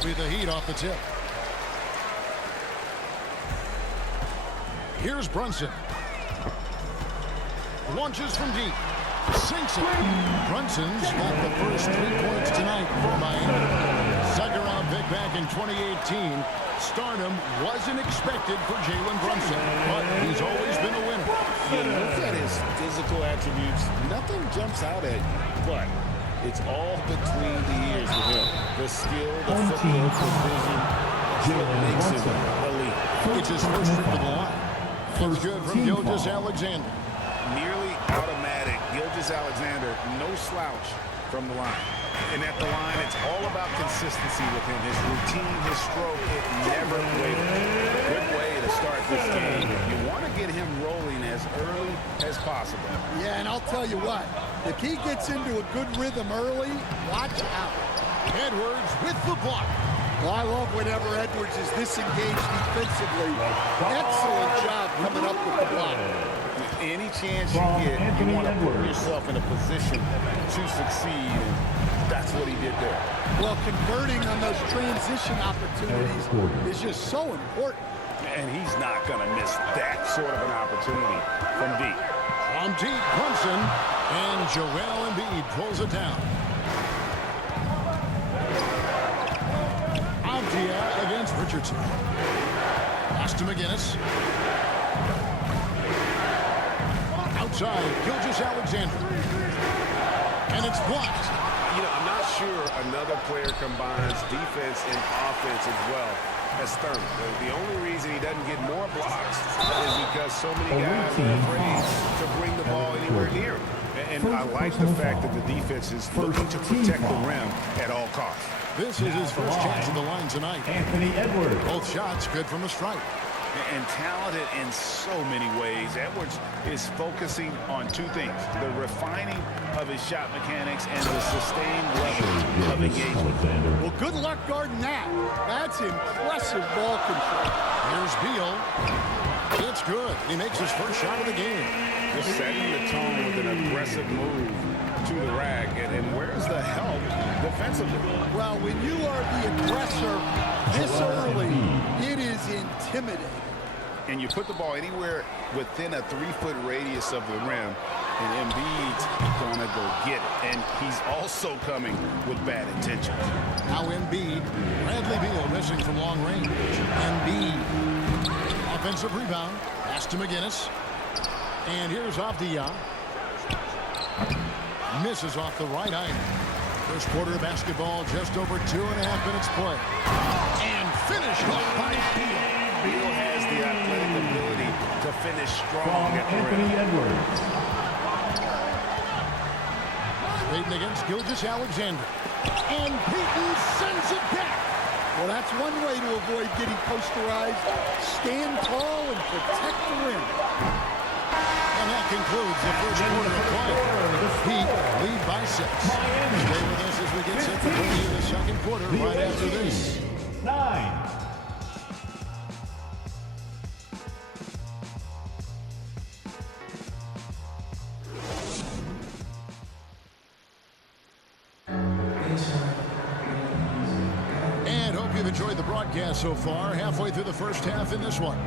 It'll be the Heat off the tip. Here's Brunson. Launches from deep. Sinks it. Brunson's got the first 3 points tonight for Miami. Second round pick back in 2018. Stardom wasn't expected for Jalen Brunson, but he's always been a winner. You look at his physical attributes, nothing jumps out at you, but it's all between the ears with him. The skill, the footwork, the vision, that's what makes him elite. It's his first trip to the line. It's good from Gilgeous-Alexander. Nearly automatic. Gilgeous-Alexander, no slouch from the line. And at the line, it's all about consistency with him. His routine, his stroke, it never wavers. Good way to start this game. You want to get him rolling as early as possible. Yeah, and I'll tell you what, if he gets into a good rhythm early, watch out. Edwards with the block. Well, I love whenever Edwards is this engaged defensively. Excellent job coming up with the block. Any chance you get, you want to put yourself in a position to succeed. And that's what he did there. Well, converting on those transition opportunities is just so important. And he's not going to miss that sort of an opportunity from deep. From deep, Brunson, and Joel Embiid pulls it down. Avdia against Richardson. Pass to McGinnis. Outside, Gilgeous-Alexander. And it's blocked. You know, I'm not sure another player combines defense and offense as well as Thurman. The only reason he doesn't get more blocks is because so many guys are afraid to bring the ball anywhere near him. And I like the fact that the defense is looking to protect the rim at all costs. This is his first chance at the line tonight. Anthony Edwards. Both shots good from the stripe. And talented in so many ways. Edwards is focusing on two things: the refining of his shot mechanics and the sustained level of engagement. Well, good luck guarding that. That's impressive ball control. Here's Beal. It's good. He makes his first shot of the game. Just setting the tone with an aggressive move to the rack. And where's the help defensively? Well, when you are the aggressor this early, it is intimidating. And you put the ball anywhere within a 3-foot radius of the rim, and Embiid's gonna go get it. And he's also coming with bad intentions. Now Embiid. Bradley Beal missing from long range. Embiid. Offensive rebound. Pass to McGinnis. And here's Avdia. Misses off the right iron. First quarter of basketball, just over 2.5 minutes play. And finished off by Beal. Beal has the athletic ability to finish strong at the Anthony rim. Edwards. Trading against Gilgeous-Alexander. And Peyton sends it back. Well, that's one way to avoid getting posterized. Stand tall and protect the rim. And that concludes the first quarter of play. Heat lead by 6. Stay with us as we get set to play the second quarter right after this. 9. And hope you've enjoyed the broadcast so far. Halfway through the first half in this one.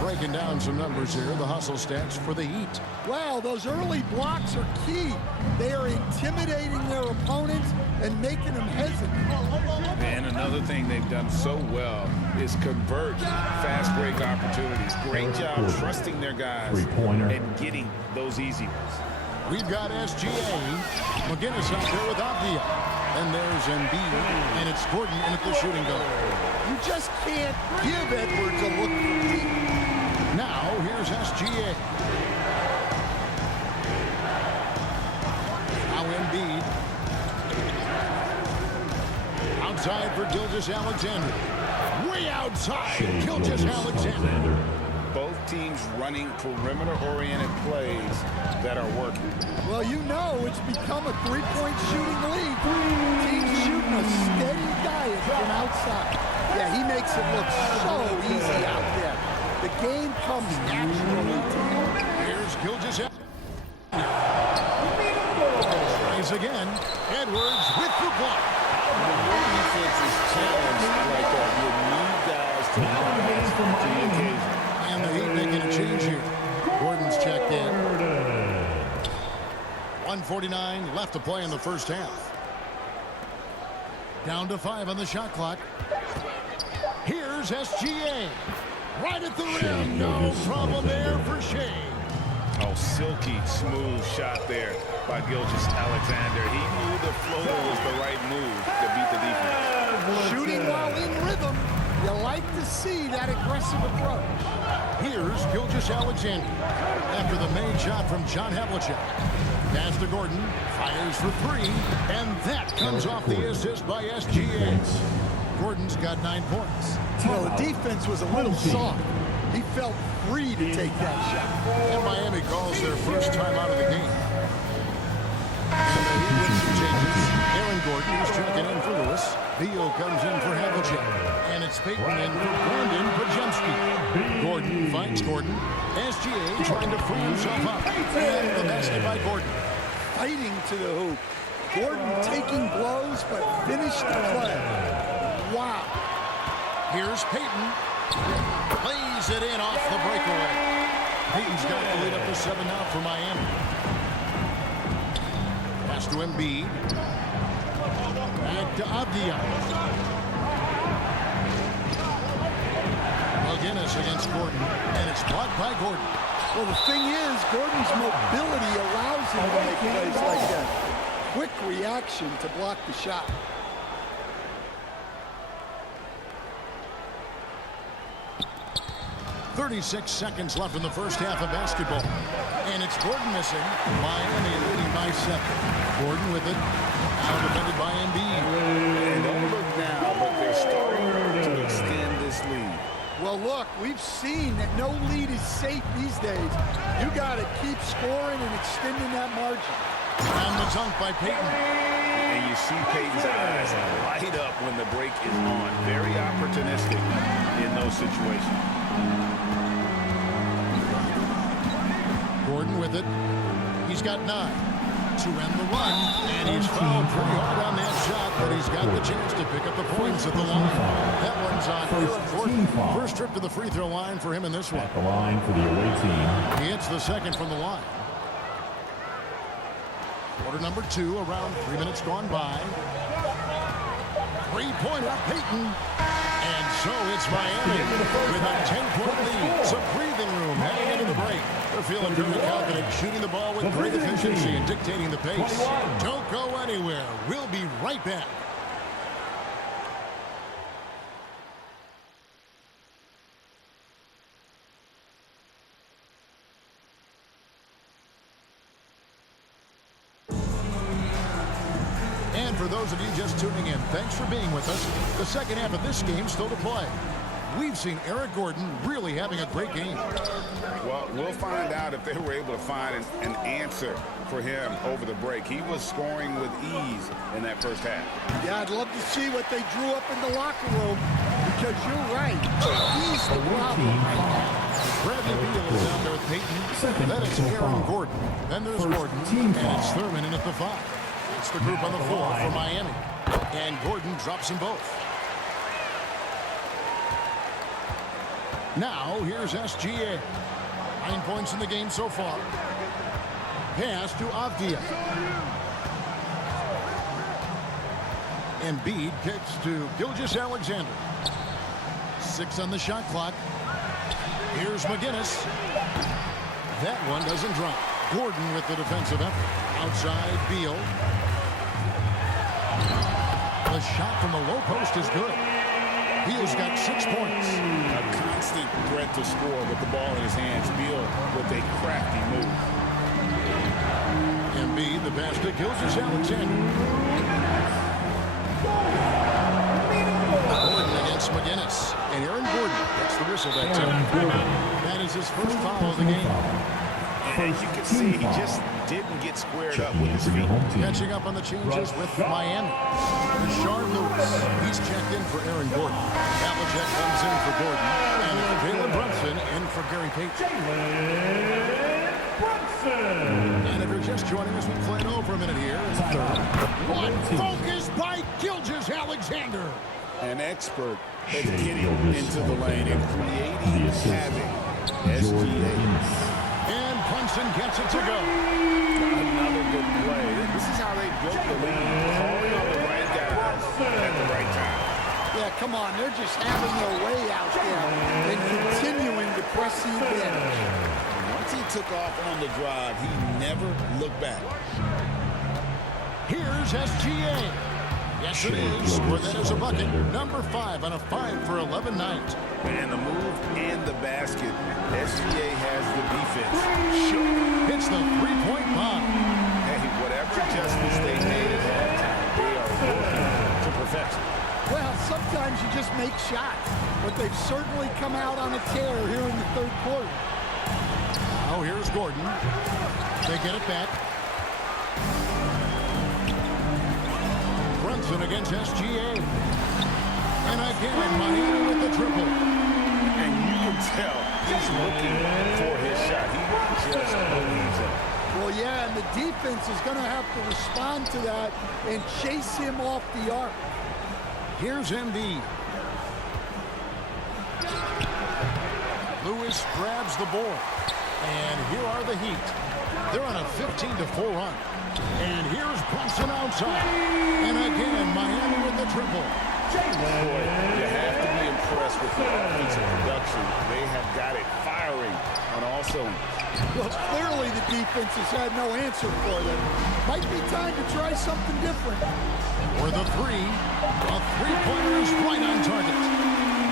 Breaking down some numbers here, the hustle stats for the Heat. Wow, those early blocks are key. They are intimidating their opponents and making them hesitant. And another thing they've done so well is convert fast break opportunities. Great job trusting their guys and getting those easy ones. We've got SGA. McGinnis out there with Avdia. And there's Embiid. And it's Gordon in at the shooting guard. You just can't give Edwards a look for deep. Now, here's SGA. Now Embiid. Outside for Gilgeous-Alexander. Way outside, Gilgeous-Alexander. Both teams running perimeter-oriented plays that are working. Well, you know it's become a three-point shooting league. Teams shooting a steady diet from outside. Yeah, he makes it look so easy out there. The game comes naturally to him. Here's Gilgeous-Alexander. Tries again. Edwards with the block. Defense is challenged like that. You need guys to rise to the occasion. And the Heat making a change here. Gordon's checked in. 1:49 left to play in the first half. Down to 5 on the shot clock. Here's SGA. Right at the rim. No problem there for Shea. Oh, silky smooth shot there by Gilgeous-Alexander. He knew the floater was the right move to beat the defense. Shooting while in rhythm. You like to see that aggressive approach. Here's Gilgeous-Alexander. After the main shot from John Havlicek. Pass to Gordon. Fires for 3. And that comes off the assist by SGA. Gordon's got 9 points. Well, the defense was a little soft. He felt free to take that shot. And Miami calls their first time out of the game. And the Heat with some changes. Aaron Gordon is checking in for Lewis. Beal comes in for Havlicek. And it's Payton in for Brandon Podziemski. Gordon finds Gordon. SGA trying to free himself up. And the basket by Gordon. Fighting to the hoop. Gordon taking blows, but finished the play. Wow. Here's Payton. Plays it in off the breakaway. Payton's got the lead up to 7 now for Miami. Pass to Embiid. Back to Avdia. McGinnis against Gordon. And it's blocked by Gordon. Well, the thing is, Gordon's mobility allows him to make plays like that. Quick reaction to block the shot. .36 seconds left in the first half of basketball. And it's Gordon missing. Miami leading by 7. Gordon with it. Now defended by Embiid. And don't look now, but they're starting to extend this lead. Well, look, we've seen that no lead is safe these days. You got to keep scoring and extending that margin. And the dunk by Payton. And you see Payton's eyes light up when the break is on. Very opportunistic in those situations. Gordon with it. He's got 9 to end the run. And he's fouled pretty hard on that shot, but he's got the chance to pick up the points at the line. That one's on Aaron Gordon. First trip to the free throw line for him in this one. At the line for the away team. He hits the second from the line. Quarter number 2, around 3 minutes gone by. Three-pointer, Payton. And so it's Miami with a 10-point lead. Some breathing room heading into the break. They're feeling very confident, shooting the ball with great efficiency and dictating the pace. Don't go anywhere. We'll be right back. And for those of you just tuning in, thanks for being with us. The second half of this game still to play. We've seen Eric Gordon really having a great game. Well, we'll find out if they were able to find an answer for him over the break. He was scoring with ease in that first half. Yeah, I'd love to see what they drew up in the locker room, because you're right. He's the problem right now. Bradley Beal is out there with Payton. Then it's Aaron Gordon. Then there's Gordon. And it's Thurman in at the 5. It's the group on the floor for Miami. And Gordon drops them both. Now, here's SGA. 9 points in the game so far. Pass to Avdia. Embiid kicks to Gilgeous-Alexander. 6 on the shot clock. Here's McGinnis. That one doesn't drop. Gordon with the defensive effort. Outside, Beal. The shot from the low post is good. Beal's got 6 points. A constant threat to score with the ball in his hands. Beal with a crafty move. Embiid, the pass to Gilgeous-Alexander. Gordon against McGinnis. And Aaron Gordon gets the whistle that time. That is his first foul of the game. And as you can see, he just didn't get squared up with his feet. Catching up on the changes with Miami. Rashard Lewis. He's checked in for Aaron Gordon. Havlicek comes in for Gordon. And it's Jalen Brunson in for Gary Payton. And if you're just joining us, we play it over a minute here. It's third. One focus by Alexander. An expert at getting into the lane and creating havoc. SGA. And Brunson gets it to go. Another good play. This is how they built the lead. Calling on the right guys at the right time. Yeah, come on. They're just having their way out there and continuing to press the advantage. Once he took off on the drive, he never looked back. Here's SGA. Yes, it is. For that is a bucket. Number 5 on a 5 for 11 night. And the move and the basket. SGA has the defense. Hits the three-point bomb. Hey, whatever adjustments they made at halftime, they are working to perfection. Well, sometimes you just make shots, but they've certainly come out on a tear here in the third quarter. Oh, here's Gordon. They get it back. Brunson against SGA. And again, Miami with the triple. And you can tell he's looking for his shot. He just believes it. Well, yeah, and the defense is going to have to respond to that and chase him off the arc. Here's Embiid. Lewis grabs the board. And here are the Heat. They're on a 15-4 run. And here's Brunson outside. And again, Miami with the triple. Boy, you have to be impressed with the offensive production. They have got it firing on all cylinders. Well, clearly the defense has had no answer for them. Might be time to try something different. For the three, a three-pointer is right on target.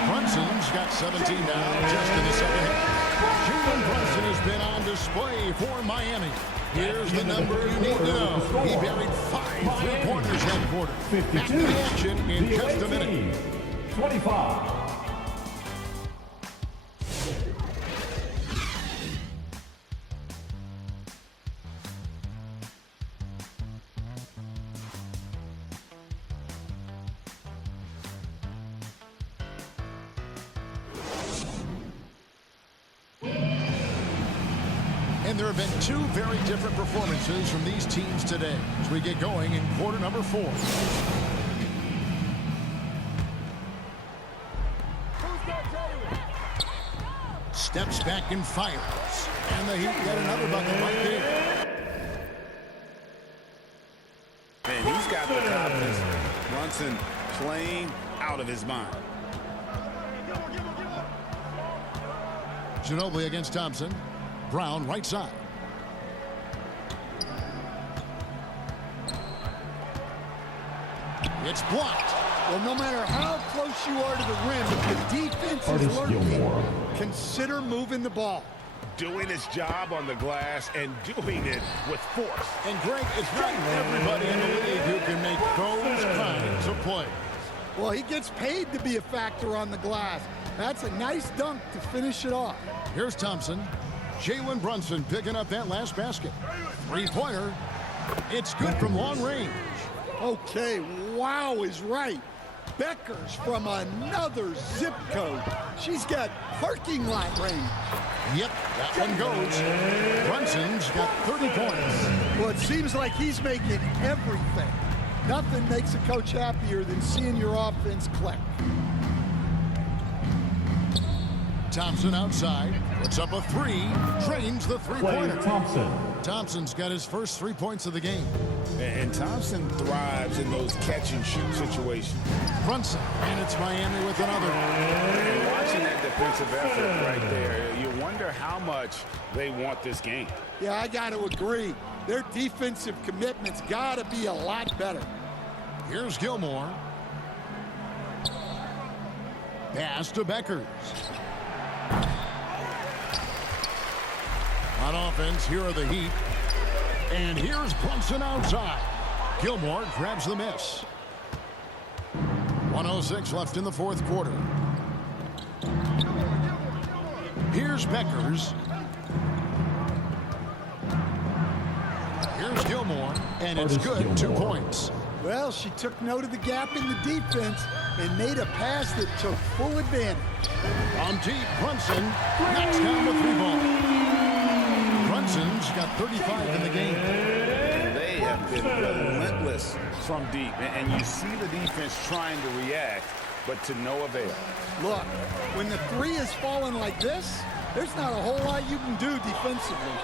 Brunson's got 17 now, just in the second half. Jalen Brunson has been on display for Miami. Here's the number you need to know. He buried 5 three-pointers that quarter. Back to the action in just a minute. 25. And there have been 2 very different performances from these teams today as we get going in quarter number 4. Steps back and fires. And the Heat get another bucket right there. And he's got the confidence. Brunson playing out of his mind. Ginobili against Thompson. Brown right side. It's blocked. Well, no matter how close you are to the rim, if the defense is lurking, consider moving the ball. Doing his job on the glass and doing it with force. And Greg, it's not everybody in the league who can make those kinds of plays. Well, he gets paid to be a factor on the glass. That's a nice dunk to finish it off. Here's Thompson. Jalen Brunson picking up that last basket. Three-pointer. It's good from long range. Okay, wow is right. Becker's from another zip code. She's got parking lot range. Yep, that one goes. Brunson's got 30 points. Well, it seems like he's making everything. Nothing makes a coach happier than seeing your offense click. Thompson outside, puts up a 3, drains the three-pointer. Thompson. Thompson's got his first 3 points of the game. And Thompson thrives in those catch-and-shoot situations. Brunson, and it's Miami with another. And watching that defensive effort right there, you wonder how much they want this game. Yeah, I got to agree. Their defensive commitment's got to be a lot better. Here's Gilmore. Pass to Beckers. On offense, here are the Heat. And here's Brunson outside. Gilmore grabs the miss. 1:06 left in the fourth quarter. Here's Beckers. Here's Gilmore. And it's good, 2 points. Well, she took note of the gap in the defense and made a pass that took full advantage. On deep, Brunson knocks down the 3 ball. Brunson's got 35 in the game. And they have been relentless from deep. And you see the defense trying to react, but to no avail. Look, when the three is falling like this, there's not a whole lot you can do defensively.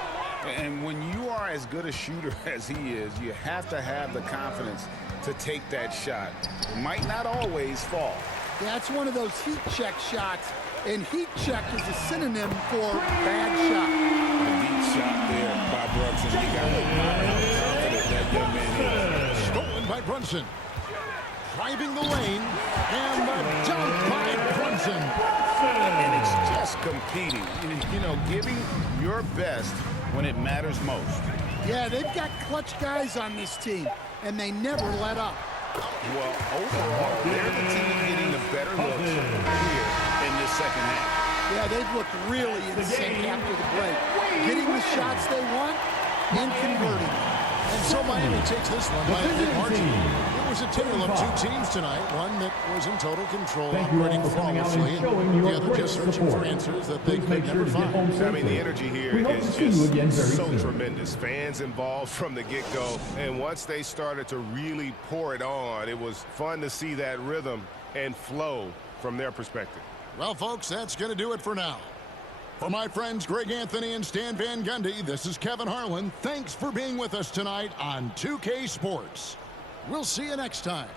And when you are as good a shooter as he is, you have to have the confidence to take that shot. It might not always fall. Yeah, it's one of those heat check shots, and heat check is a synonym for bad shot. A deep shot there by Brunson. You got to admire how confident that young man is. Stolen by Brunson. Driving the lane, and the dunk by Brunson. And it's just competing, you know, giving your best when it matters most. Yeah, they've got clutch guys on this team, and they never let up. Well, overall, they're the team getting the better looks here in this second half. Yeah, they've looked really in sync after the break. Getting the shots they want and converting. And so Miami takes this one by a big margin. It was a tale of two teams tonight, one that was in total control, operating flawlessly, and the other just searching for answers that they could never find. I mean, the energy here is just so tremendous. Fans involved from the get-go, and once they started to really pour it on, it was fun to see that rhythm and flow from their perspective. Well, folks, that's going to do it for now. For my friends Greg Anthony and Stan Van Gundy, this is Kevin Harlan. Thanks for being with us tonight on 2K Sports. We'll see you next time.